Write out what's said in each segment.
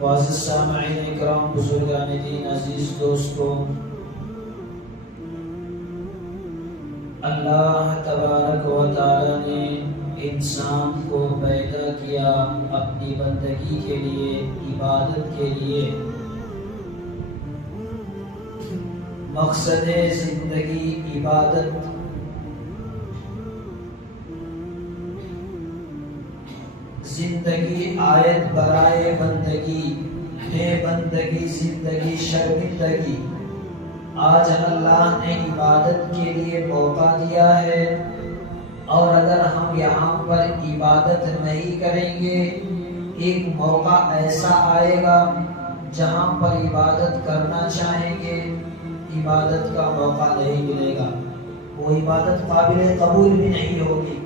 معزز سامعین اکرام، بزرگان دین، عزیز دوستوں، اللہ تبارک و تعالی نے انسان کو پیدا کیا اپنی بندگی کے لیے، عبادت کے لیے۔ مقصد زندگی عبادت۔ زندگی آیت برائے بندگی، ہے بندگی زندگی شرمندگی۔ آج اللہ نے عبادت کے لیے موقع دیا ہے، اور اگر ہم یہاں پر عبادت نہیں کریں گے، ایک موقع ایسا آئے گا جہاں پر عبادت کرنا چاہیں گے، عبادت کا موقع نہیں ملے گا، وہ عبادت قابل قبول بھی نہیں ہوگی۔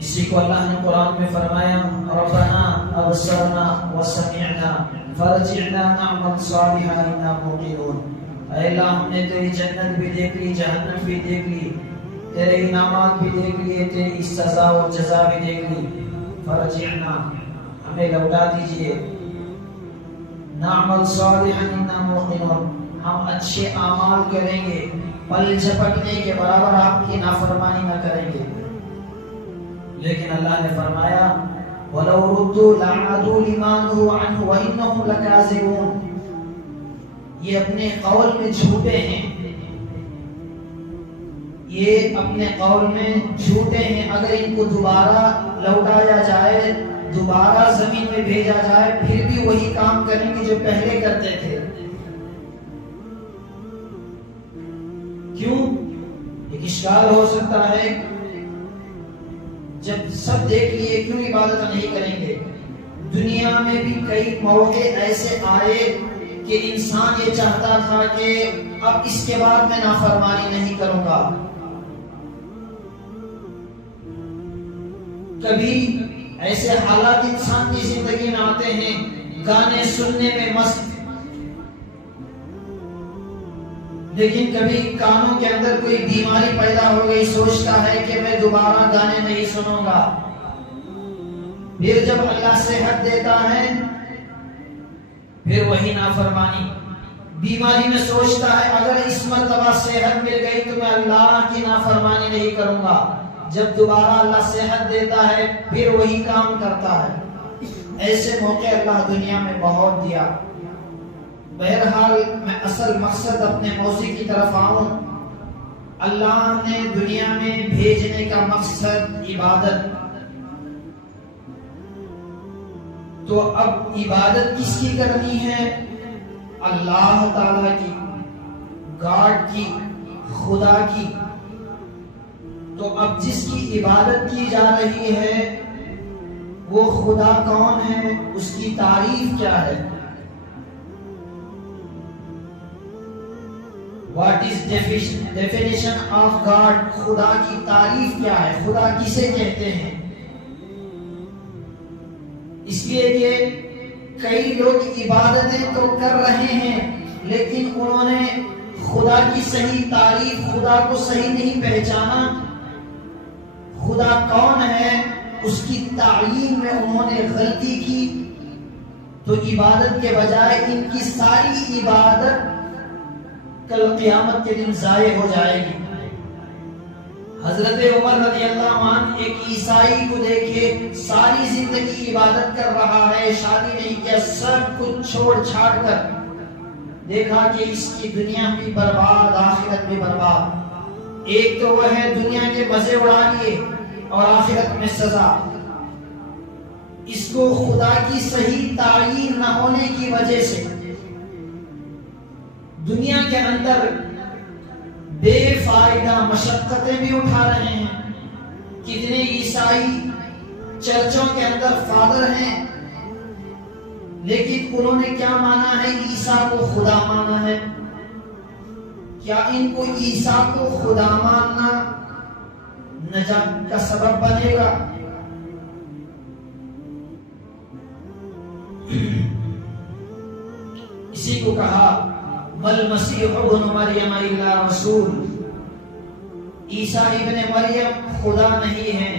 اسی کو اللہ نے قرآن میں فرمایا، ربنا ابصرنا وسمعنا فرجعنا نعمل صالحا انا موقنون۔ اے اللہ، ہم نے تیری جنت بھی دیکھ لی، جہنم بھی دیکھ لی، تیرے انعامات بھی دیکھ لیے، تیری سزا و جزا بھی دیکھ لی۔ فرجعنا، ہمیں لوٹا دیجئے، نعمل صالحا انا موقنون، ہم اچھے اعمال کریں گے، پل جھپکنے کے برابر آپ کی نافرمانی نہ کریں گے۔ لیکن اللہ نے فرمایا، وَلَوْ رُدُّوا لَعَادُوا لِمَا نُهُوا عَنْهُ وَإِنَّهُمْ لَكَاذِبُونَ۔ یہ اپنے قول میں جھوٹے ہیں، یہ اپنے قول میں جھوٹے ہیں۔ اگر ان کو دوبارہ لوٹایا جائے، دوبارہ زمین میں بھیجا جائے، پھر بھی وہی کام کریں گے جو پہلے کرتے تھے۔ کیوں؟ ایک اشکال ہو سکتا ہے، جب سب دیکھ لیے کیوں عبادت نہیں کریں گے؟ دنیا میں بھی کئی موقع ایسے آئے کہ انسان یہ چاہتا تھا کہ اب اس کے بعد میں نافرمانی نہیں کروں گا۔ کبھی ایسے حالات انسان کی زندگی میں آتے ہیں، گانے سننے میں مست، لیکن کبھی کانوں کے اندر کوئی بیماری پیدا ہو گئی، سوچتا ہے کہ میں دوبارہ گانے نہیں سنوں گا۔ پھر جب اللہ صحت دیتا ہے، پھر وہی نافرمانی۔ بیماری میں سوچتا ہے اگر اس مرتبہ صحت مل گئی تو میں اللہ کی نافرمانی نہیں کروں گا۔ جب دوبارہ اللہ صحت دیتا ہے، پھر وہی کام کرتا ہے۔ ایسے موقع اللہ دنیا میں بہت دیا۔ بہرحال میں اصل مقصد اپنے موضوع کی طرف آؤں۔ اللہ نے دنیا میں بھیجنے کا مقصد عبادت، تو اب عبادت کس کی کرنی ہے؟ اللہ تعالی کی، گاڈ کی، خدا کی۔ تو اب جس کی عبادت کی جا رہی ہے وہ خدا کون ہے، اس کی تعریف کیا ہے؟ What is definition of God؟ خدا کی تعریف کیا ہے؟ خدا کسے کہتے ہیں؟ اس لیے کہ کئی لوگ عبادتیں تو کر رہے ہیں، لیکن انہوں نے خدا کی صحیح تعریف، خدا کو صحیح نہیں پہچانا۔ خدا کون ہے اس کی تعلیم میں انہوں نے غلطی کی، تو عبادت کے بجائے ان کی ساری عبادت کل قیامت کے دن ضائع ہو جائے گی۔ حضرت عمر رضی اللہ عنہ ایک عیسائی کو دیکھے، ساری زندگی عبادت کر رہا ہے، شادی نہیں کیا، سب کچھ چھوڑ چھاڑ کر، دیکھا کہ اس کی دنیا بھی برباد، آخرت بھی برباد۔ ایک تو وہ ہے دنیا کے مزے اڑا لیے اور آخرت میں سزا۔ اس کو خدا کی صحیح تعلیم نہ ہونے کی وجہ سے دنیا کے اندر بے فائدہ مشقتیں بھی اٹھا رہے ہیں۔ کتنے عیسائی چرچوں کے اندر فادر ہیں، لیکن انہوں نے کیا مانا ہے؟ عیسیٰ کو خدا مانا ہے۔ کیا ان کو عیسیٰ کو خدا ماننا نجات کا سبب بنے گا؟ اسی کو کہا والمسیح ابن مریم الا رسول، عیسیٰ ابن مریم خدا نہیں ہے۔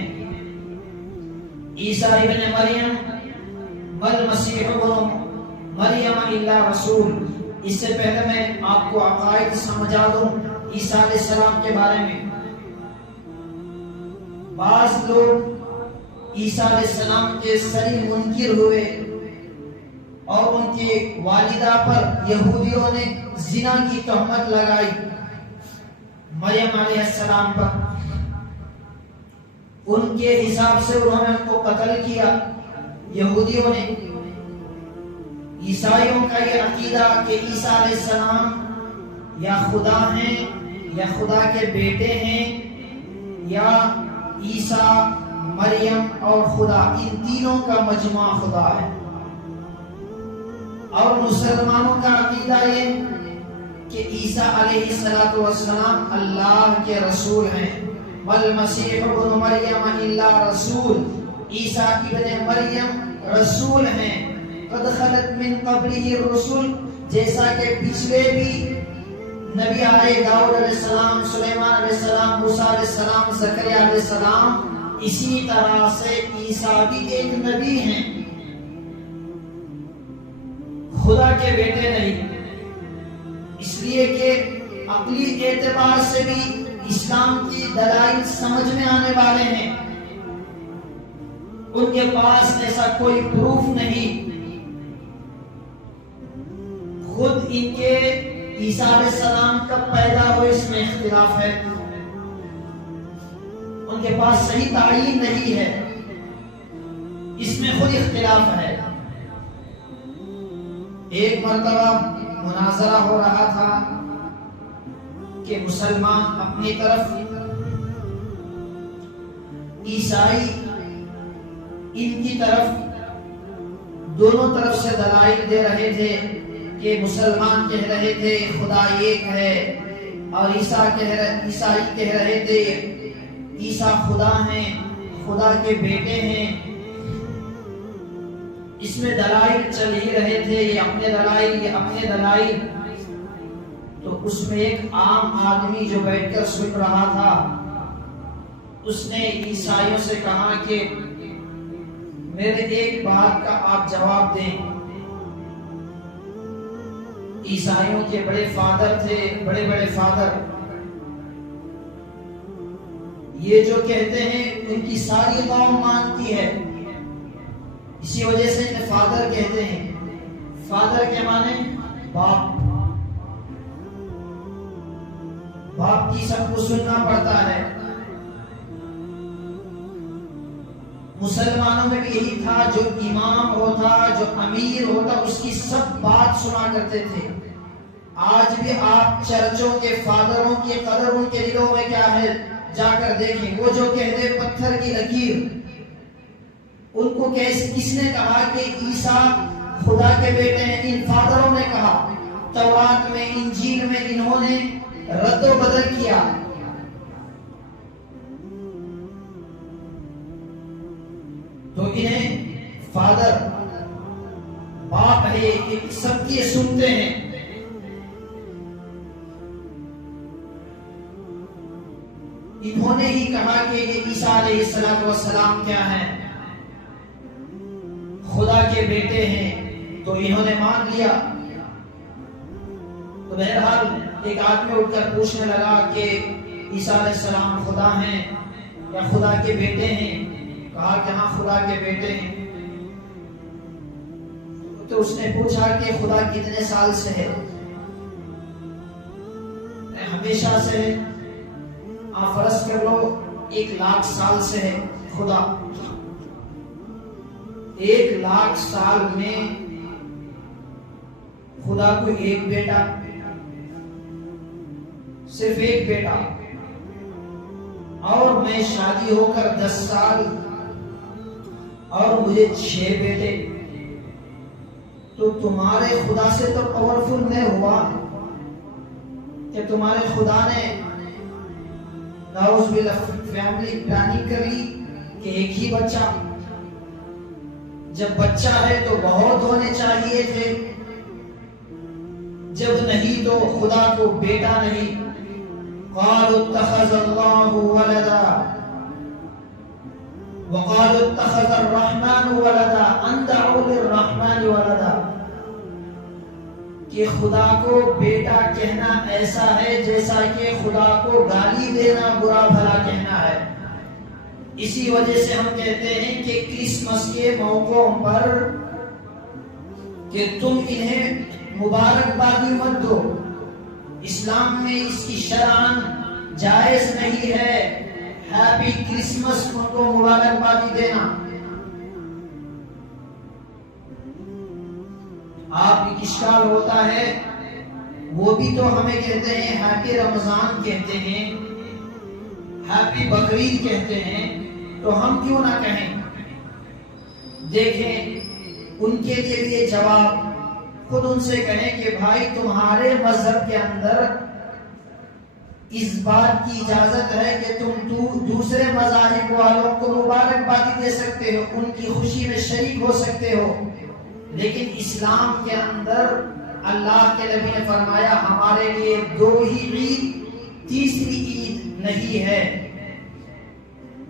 عیسیٰ ابن مریم مل مسیح ابن مریم الا رسول. اس سے پہلے میں آپ کو عقائد سمجھا دوں عیسیٰ علیہ السلام کے بارے میں. بعض لوگ عیسیٰ علیہ السلام کے سری منکر ہوئے اور ان کے والدہ پر یہودیوں نے زنا کی تہمت لگائی مریم علیہ السلام پر. ان کے حساب سے انہوں نے ان کو قتل کیا یہودیوں نے. عیسائیوں کا یہ عقیدہ کہ عیسیٰ علیہ السلام یا خدا ہیں یا خدا کے بیٹے ہیں یا عیسیٰ مریم اور خدا ان تینوں کا مجموعہ خدا ہے. اور مسلمانوں کا عقیدہ یہ کہ عیسیٰ علیہ السلام اللہ کے رسول ہیں. والمسیح ابن مریم الا رسول. عیسیٰ ابن مریم رسول ہیں. قد خلت من قبلہ الرسل. جیسا کہ پچھلے بھی نبی آئے داؤد علیہ السلام، سلیمان علیہ السلام، موسیٰ علیہ السلام، زکریا علیہ السلام، اسی طرح سے عیسیٰ بھی ایک نبی ہیں، خدا کے بیٹے نہیں. اس لیے کہ عقلی اعتبار سے بھی اسلام کی دلائل سمجھ میں آنے والے ہیں. ان کے پاس ایسا کوئی پروف نہیں. خود ان کے عیسیٰ علیہ السلام کب پیدا ہوئے اس میں اختلاف ہے. ان کے پاس صحیح تعین نہیں ہے، اس میں خود اختلاف ہے. ایک مرتبہ مناظرہ ہو رہا تھا کہ مسلمان اپنی طرف، عیسائی ان کی طرف، دونوں طرف سے دلائل دے رہے تھے کہ مسلمان کہہ رہے تھے خدا ایک ہے اور عیسائی کہہ رہے تھے عیسیٰ خدا ہیں، خدا کے بیٹے ہیں. اس میں دلائل چل ہی رہے تھے، یہ اپنے دلائل. تو اس میں ایک عام آدمی جو بیٹھ کر سن رہا تھا، اس نے عیسائیوں سے کہا کہ میرے ایک بات کا آپ جواب دیں. عیسائیوں کے بڑے فادر تھے، بڑے بڑے فادر. یہ جو کہتے ہیں ان کی ساری قوم مانتی ہے، اسی وجہ سے انہیں فادر کہتے ہیں. فادر کے معنی باپ. باپ کی سب کو سننا پڑتا ہے. مسلمانوں میں بھی یہی تھا، جو امام ہوتا، جو امیر ہوتا، اس کی سب بات سنا کرتے تھے. آج بھی آپ چرچوں کے فادروں کی قدر ان کے دلوں میں کیا ہے جا کر دیکھیں. وہ جو کہتے پتھر کی لکیر، ان کو کس نے کہا کہ عیسیٰ خدا کے بیٹے ہیں؟ ان فادروں نے کہا. تورات میں، انجیل میں انہوں نے رد و بدل کیا. تو انہیں فادر، باپ ہے، سب کی سنتے ہیں. انہوں نے ہی کہا کہ یہ عیسیٰ علیہ السلام کیا ہیں؟ خدا کے بیٹے ہیں. تو انہوں نے مان لیا. تو بہرحال ایک آدمی اٹھ کر پوچھنے لگا کہ عیسیٰ علیہ السلام خدا ہیں یا خدا کے بیٹے ہیں؟ کہا کہ ہاں خدا کے بیٹے ہیں. تو اس نے پوچھا کہ خدا کتنے سال سے ہے؟ ہمیشہ سے ہے. آپ فرض کر لو 1,00,000 سال سے ہے خدا. 1,00,000 سال میں خدا کو ایک بیٹا، صرف ایک بیٹا، اور میں شادی ہو کر 10 سال اور مجھے 6 بیٹے. تو تمہارے خدا سے تو پاورفل میں ہوا کہ تمہارے خدا نے نعوذ باللہ فیملی پلاننگ کر لی کہ ایک ہی بچہ. جب بچہ ہے تو بہت ہونے چاہیے تھے، جب نہیں تو خدا کو بیٹا نہیں. قالوا اتخذ اللہ ولدا وقالوا اتخذ الرحمن ولدا ان دعوا للرحمن ولدا، کہ خدا کو بیٹا کہنا ایسا ہے جیسا کہ خدا کو گالی دینا برا بھلا کہنا ہے۔ اسی وجہ سے ہم کہتے ہیں کہ کرسمس کے موقعوں پر کہ تم انہیں مبارکبادی مت دو، اسلام میں اس کی شرعاً جائز نہیں ہے ہیپی کرسمس ان کو مبارکبادی دینا۔ آپ کی اشکال ہوتا ہے وہ بھی تو ہمیں کہتے ہیں ہیپی رمضان کہتے ہیں، ہیپی بقرعید کہتے ہیں، تو ہم کیوں نہ کہیں؟ دیکھیں ان کے لیے یہ جواب، خود ان سے کہیں کہ بھائی تمہارے مذہب کے اندر اس بات کی اجازت ہے کہ تم دوسرے مذاہب والوں کو مبارکبادی دے سکتے ہو، ان کی خوشی میں شریک ہو سکتے ہو، لیکن اسلام کے اندر اللہ کے نبی نے فرمایا ہمارے لیے دو ہی عید، تیسری عید نہیں ہے،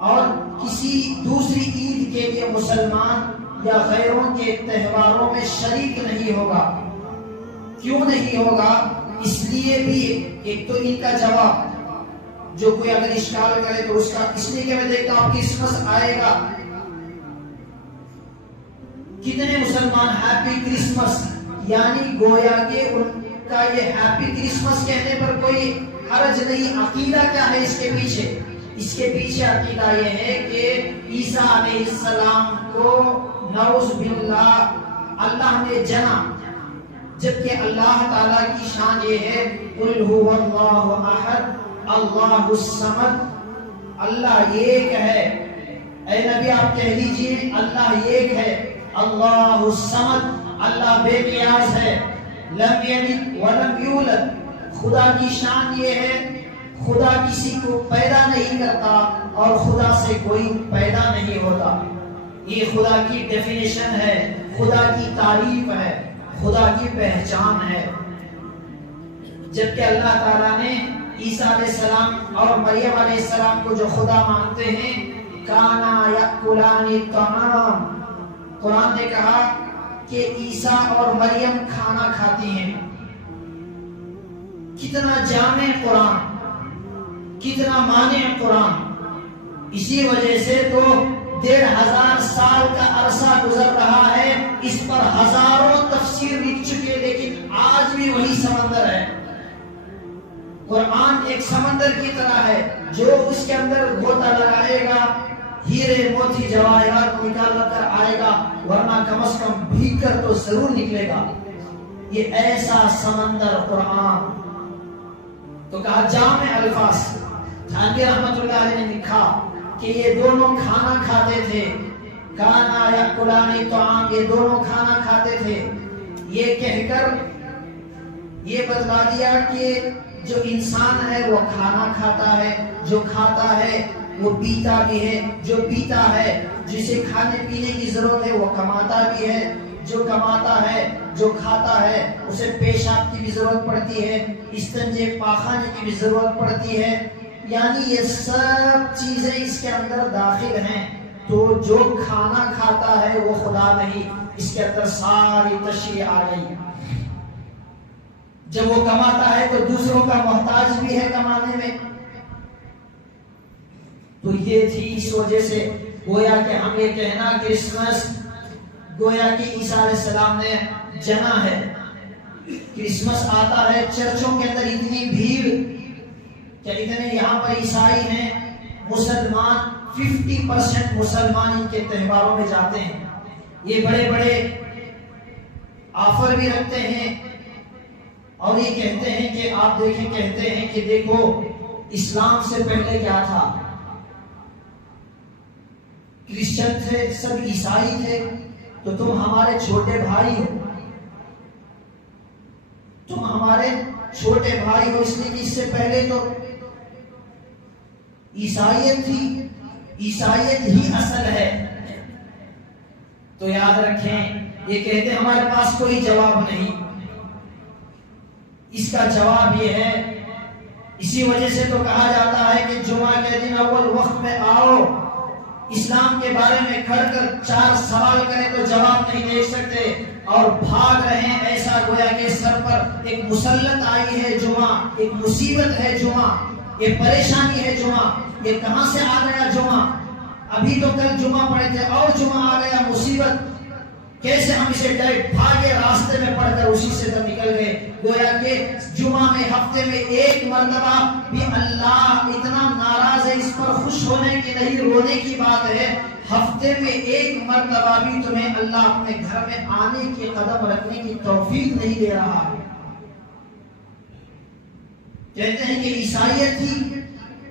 اور کسی دوسری عید کے لیے مسلمان یا غیروں کے تہواروں میں شریک نہیں ہوگا۔ کیوں نہیں ہوگا؟ اس لیے بھی ایک تو ان کا جواب، جو کوئی اگر اشکال کرے تو اس کا، اس لیے کہ میں دیکھتا ہوں کرسمس آئے گا، کتنے مسلمان ہیپی کرسمس، یعنی گویا کہ ان کا یہ ہیپی کرسمس کہنے پر کوئی حرج نہیں۔ عقیدہ کیا ہے اس کے پیچھے؟ اس کے پیچھے عقیدہ یہ ہے کہ عیسیٰ علیہ السلام کو نعوذ باللہ اللہ نے جنا، جبکہ اللہ تعالیٰ کی شان یہ ہے قل هو اللہ احد اللہ الصمد، اللہ ایک ہے۔ اے نبی آپ کہہ دیجئے اللہ ایک ہے، اللہ الصمد، اللہ بے نیاز ہے، لم یلد ولم یولد، خدا کی شان یہ ہے خدا کسی کو پیدا نہیں کرتا اور خدا سے کوئی پیدا نہیں ہوتا۔ یہ خدا کی ڈیفینیشن ہے، خدا کی تعریف ہے، خدا کی پہچان ہے۔ جبکہ اللہ تعالیٰ نے عیسیٰ علیہ السلام اور مریم علیہ السلام کو جو خدا مانتے ہیں، کانا یأکلان الطعام، قرآن نے کہا کہ عیسیٰ اور مریم کھانا کھاتی ہیں۔ کتنا جامع قرآن، کتنا مانع قرآن۔ اسی وجہ سے تو 1500 سال کا عرصہ گزر رہا ہے، اس پر ہزاروں تفسیر لکھ چکے، لیکن آج بھی وہی سمندر ہے۔ قرآن ایک سمندر کی طرح ہے، جو اس کے اندر غوطہ لگائے گا ہیرے موتی جواہرات نکال کر آئے گا، ورنہ کم از کم بھیگ کر تو ضرور نکلے گا۔ یہ ایسا سمندر قرآن، تو کہا جامع الفاظ۔ جہانگیر رحمت اللہ علیہ نے لکھا کہ یہ دونوں کھانا کھاتے تھے، کانا یأکلان الطعام، یہ دونوں کھانا کھاتے تھے۔ یہ کہہ کر یہ بتلا دیا کہ جو انسان ہے وہ کھانا کھاتا ہے، جو کھاتا ہے وہ پیتا بھی ہے، جو پیتا ہے جسے کھانے پینے کی ضرورت ہے وہ کماتا بھی ہے، جو کماتا ہے جو کھاتا ہے اسے پیشاب کی بھی ضرورت پڑتی ہے، استنجے پاخانے کی بھی ضرورت پڑتی ہے، یعنی یہ سب چیزیں اس کے اندر داخل ہیں۔ تو جو کھانا کھاتا ہے وہ خدا نہیں، اس کے اندر ساری تشریح آ گئی۔ جب وہ کماتا ہے تو دوسروں کا محتاج بھی ہے کمانے میں۔ تو یہ تھی، اس وجہ سے گویا کہ ہم یہ کہنا کرسمس گویا کہ عیسیٰ علیہ السلام نے جنا ہے۔ کرسمس آتا ہے، چرچوں کے اندر اتنی بھیڑ کہ اتنے یہاں پر عیسائی ہیں، مسلمان 50% مسلمان ان کے تہواروں میں جاتے ہیں۔ یہ بڑے بڑے آفر بھی رکھتے ہیں اور یہ کہتے ہیں کہ آپ دیکھیں، کہتے ہیں کہ دیکھو اسلام سے پہلے کیا تھا، کرسچن تھے، سب عیسائی تھے، تو تم ہمارے چھوٹے بھائی ہو، تم ہمارے چھوٹے بھائی ہو، اس لیے کہ اس سے پہلے تو عیسائیت تھی، عیسائیت ہی اصل ہے۔ تو یاد رکھیں، یہ کہتے ہیں ہمارے پاس کوئی جواب نہیں۔ اس کا جواب یہ ہے، اسی وجہ سے تو کہا جاتا ہے کہ جمعہ کے دن اول وقت میں آؤ، اسلام کے بارے میں کھڑ کر 4 سوال کریں تو جواب نہیں دے سکتے اور بھاگ رہے ہیں، ایسا گویا کہ سر پر ایک مسلط آئی ہے جمعہ، ایک مصیبت ہے جمعہ، یہ پریشانی ہے جمعہ، یہ کہاں سے آ گیا جمعہ؟ ابھی تو کل جمعہ پڑھے تھے اور جمعہ آ گیا، مصیبت کیسے ہم اسے ڈر بھاگے، راستے میں پڑھ کر اسی سے تو نکل گئے۔ گویا کہ جمعہ میں ہفتے میں ایک مرتبہ بھی اللہ اتنا ناراض ہے، اس پر خوش ہونے کی نہیں رونے کی بات ہے، ہفتے میں ایک مرتبہ بھی تمہیں اللہ اپنے گھر میں آنے کی قدم رکھنے کی توفیق نہیں دے رہا ہے۔ کہتے ہیں کہ عیسائیت تھی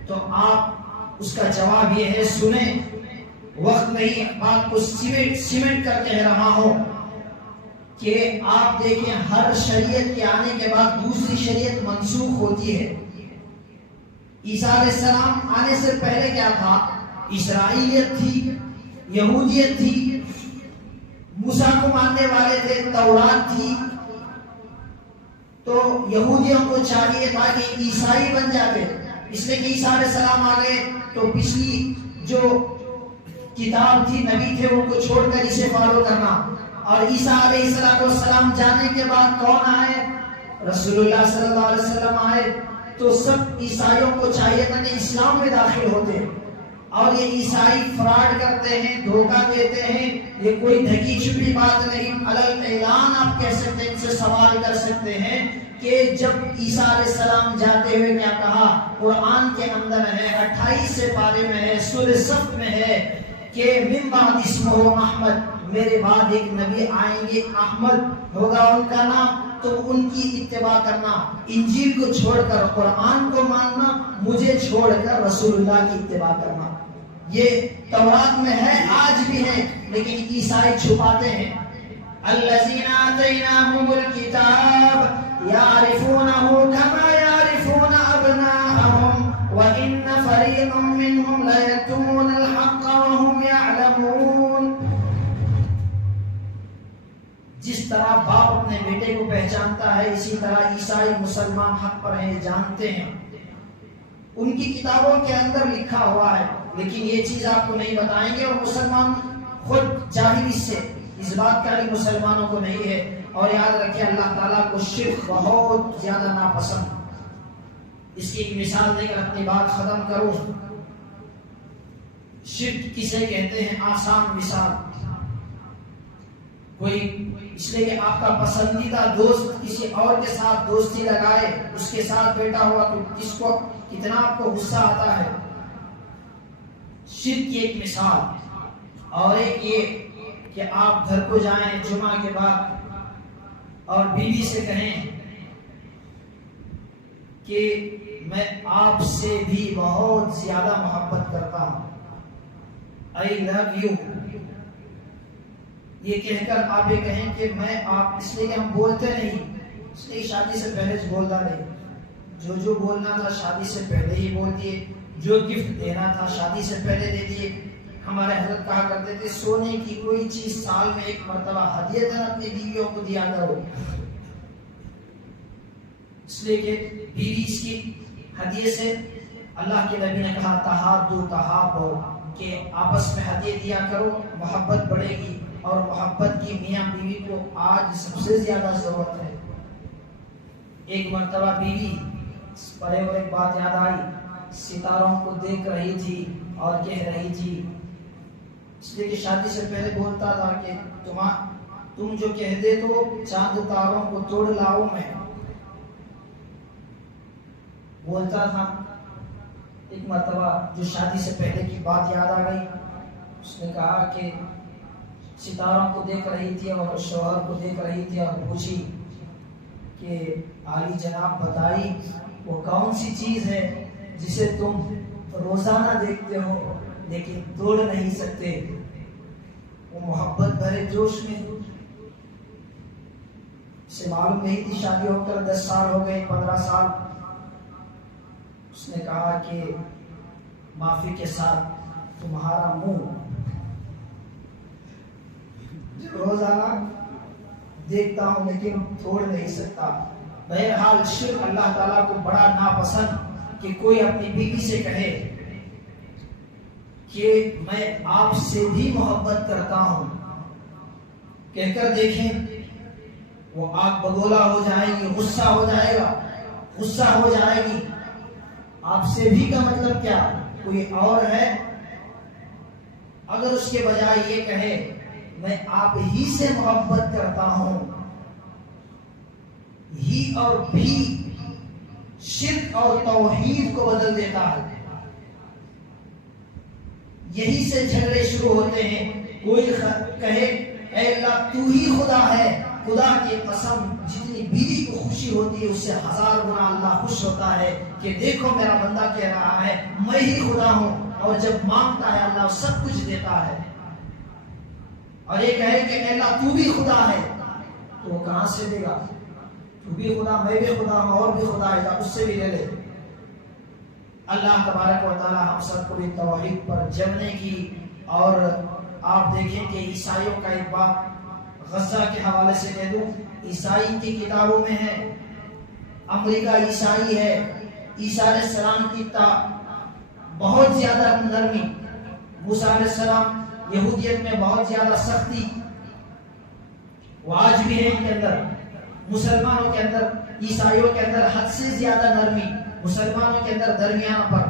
تو آپ اس کا جواب یہ ہے، سنیں، وقت نہیں بات کو سیمنٹ کر کہہ رہا ہوں کہ آپ دیکھیں ہر شریعت کے آنے کے بعد دوسری شریعت منسوخ ہوتی ہے۔ عیسیٰ علیہ السلام آنے سے پہلے کیا تھا؟ اسرائیلیت تھی، یہودیت تھی، موسیٰ کو ماننے والے تھے، تورات تھی۔ تو یہودیوں کو چاہیے تھا کہ عیسائی بن جاتے، اس لیے کہ عیسیٰ علیہ السلام آ گئے تو پچھلی جو کتاب تھی، نبی تھے، ان کو چھوڑ کر اسے فالو کرنا۔ اور عیسیٰ علیہ السلام جانے کے بعد کون آئے؟ رسول اللہ صلی اللہ علیہ وسلم آئے، تو سب عیسائیوں کو چاہیے تھا کہ اسلام میں داخل ہوتے، اور یہ عیسائی فراڈ کرتے ہیں، دھوکہ دیتے ہیں، یہ کوئی ڈھکی چھپی بات نہیں، علل اعلان آپ کہہ سکتے ہیں، ان سے سوال کر سکتے ہیں کہ جب عیسیٰ علیہ السلام جاتے ہوئے کیا کہا؟ قرآن کے اندر ہے، 28 پارے میں ہے، سورہ صف میں ہے کہ من بعد اسمہ احمد، میرے بعد ایک نبی آئیں گے، احمد ہوگا ان کا نام، تو ان کی اتباع کرنا، انجیل کو چھوڑ کر قرآن کو ماننا، مجھے چھوڑ کر رسول اللہ کی اتباع کرنا۔ یہ تورات میں ہے، آج بھی ہے، لیکن عیسائی چھپاتے ہیں۔ الذین آتیناہم الکتاب یعرفونہ کما یعرفون ابناءہم وَإِنَّ فَرِيقًا مِّنْهُمْ لَيَكْتُمُونَ الْحَقَّ وَهُمْ يَعْلَمُونَ۔ جس طرح باپ اپنے بیٹے کو پہچانتا ہے، اسی طرح عیسائی مسلمان حق پر ہیں، جانتے ہیں، ان کی کتابوں کے اندر لکھا ہوا ہے، لیکن یہ چیز آپ کو نہیں بتائیں گے، اور مسلمان خود جاہلی سے اس بات کا بھی مسلمانوں کو نہیں ہے۔ اور یاد رکھیں اللہ تعالیٰ کو شرک بہت زیادہ ناپسند۔ اس کی ایک مثال دے کر اپنی بات ختم کروں۔ شرک کسے کہتے ہیں؟ آسان مثال، کوئی اس لیے کہ آپ کا پسندیدہ دوست کسی اور کے ساتھ دوستی لگائے، اس کے ساتھ بیٹھا ہوا، تو کس کو کتنا آپ کو غصہ آتا ہے۔ شرک کی ایک مثال، اور ایک یہ کہ آپ گھر کو جائیں جمعہ کے بعد اور بیوی سے کہیں کہ میں آپ سے بھی بہت زیادہ محبت کرتا ہوں، I love you، یہ کہہ کر آپ یہ کہیں کہ میں آپ، اس لیے کہ ہم بولتے نہیں، اس لیے شادی سے پہلے بولتا نہیں، جو بولنا تھا شادی سے پہلے ہی بول دیے، جو گفٹ دینا تھا شادی سے پہلے دے دیے۔ ہمارے حضرت کہا کرتے تھے سونے کی کوئی چیز سال میں ایک مرتبہ ہدیۃً اپنی بیویوں کو دیا کرو، اس لیے کہ بیوی اس کی ہدیے سے، اللہ کے نبی نے کہا تہادو تہابو، کہ آپس میں ہدیے دیا کرو، محبت بڑھے گی۔ اور محبت کی میاں بیوی کو آج سب سے زیادہ ضرورت ہے۔ ایک مرتبہ بیوی پڑے اور ایک بات یاد آئی، ستاروں کو دیکھ رہی تھی اور کہہ رہی تھی، اس لیے کہ شادی سے پہلے بولتا تھا کہ تم جو کہہ دے تو چاند تاروں کو توڑ لاؤں میں، بولتا تھا۔ ایک مرتبہ جو شادی سے پہلے کی بات یاد آ گئی، اس نے کہا کہ ستاروں کو دیکھ رہی تھی اور شوہر کو دیکھ رہی تھی اور پوچھی کہ عالی جناب بتائی وہ کون سی چیز ہے جسے تم روزانہ دیکھتے ہو لیکن توڑ نہیں سکتے؟ وہ محبت بھرے جوش میں، اسے معلوم نہیں تھی، شادی ہو کر 10 سال ہو گئے، 15 سال۔ اس نے کہا کہ معافی کے ساتھ تمہارا منہ روزانہ دیکھتا ہوں لیکن توڑ نہیں سکتا۔ بہرحال شرک اللہ تعالیٰ کو بڑا ناپسند کہ کوئی اپنی بیوی سے کہے کہ میں آپ سے بھی محبت کرتا ہوں، کہہ کر دیکھیں وہ آگ بگولا ہو جائے گی، غصہ ہو جائے گا، غصہ ہو جائے گی۔ آپ سے بھی کا مطلب کیا؟ کوئی اور ہے؟ اگر اس کے بجائے یہ کہے میں آپ ہی سے محبت کرتا ہوں، ہی اور بھی شرک اور توحید کو بدل دیتا ہے۔ یہی سے جھگڑے شروع ہوتے ہیں۔ کوئی کہے اے اللہ تو ہی خدا ہے، خدا کی قسم جتنی بیوی کو خوشی ہوتی ہے اس سے 1000 گنا اللہ خوش ہوتا ہے کہ دیکھو میرا بندہ کہہ رہا ہے میں ہی خدا ہوں، اور جب مانگتا ہے اللہ سب کچھ دیتا ہے۔ اور یہ کہے کہ اے اللہ تو بھی خدا ہے، تو وہ کہاں سے دے گا؟ تو بھی خدا، میں بھی خدا ہوں، اور بھی خدا ہے، اس سے بھی لے لے۔ اللہ تبارک و تعالی ہم سب کو بھی توحید پر جمنے کی۔ اور آپ دیکھیں کہ عیسائیوں کا ایک بات غزہ کے حوالے سے کہہ دوں، عیسائی کی کتابوں میں ہے، امریکہ عیسائی ہے، عیسیٰ علیہ السلام کی بہت زیادہ نرمی، موسیٰ علیہ السلام یہودیت میں بہت زیادہ سختی، وہ آج بھی ہے ان کے اندر۔ مسلمانوں کے اندر، عیسائیوں کے اندر حد سے زیادہ نرمی، مسلمانوں کے اندر درمیان پر۔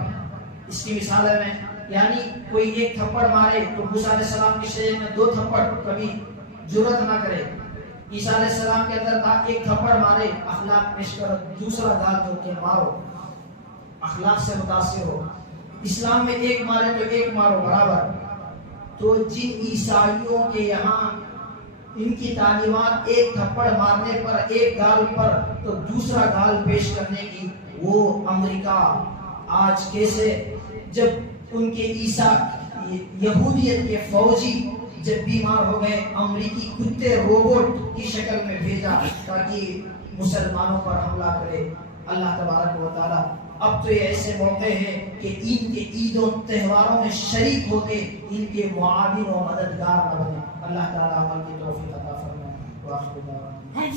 اس کی مثال ہے میں، یعنی کوئی ایک تھپڑ مارے تو موسیٰ علیہ السلام کے شریعت میں 2 تھپڑ کبھی جرأت نہ کرے۔ عیسیٰ علیہ السلام کے اندر تھا ایک تھپڑ مارے اخلاق پیش کرو، دوسرا گال دھو کے مارو، اخلاق سے متاثر ہو۔ اسلام میں ایک مارے تو ایک مارو برابر۔ تو جن عیسائیوں کے یہاں ان کی تعلیمات ایک تھپڑ مارنے پر، ایک گال پر تو دوسرا گال پیش کرنے کی، وہ امریکہ آج کیسے، جب ان کے عیسیٰ یہودیت کے فوجی جب بیمار ہو گئے، امریکی کتے روبوٹ کی شکل میں بھیجا تاکہ مسلمانوں پر حملہ کرے۔ اللہ تبارک و تعالی اب تو یہ ایسے موقع ہیں کہ ان کے عید و تہواروں میں شریک ہوتے، ان کے معاون و مددگار نہ بنے۔ اللہ تعالی عمل کی توفیق عطا فرمائے۔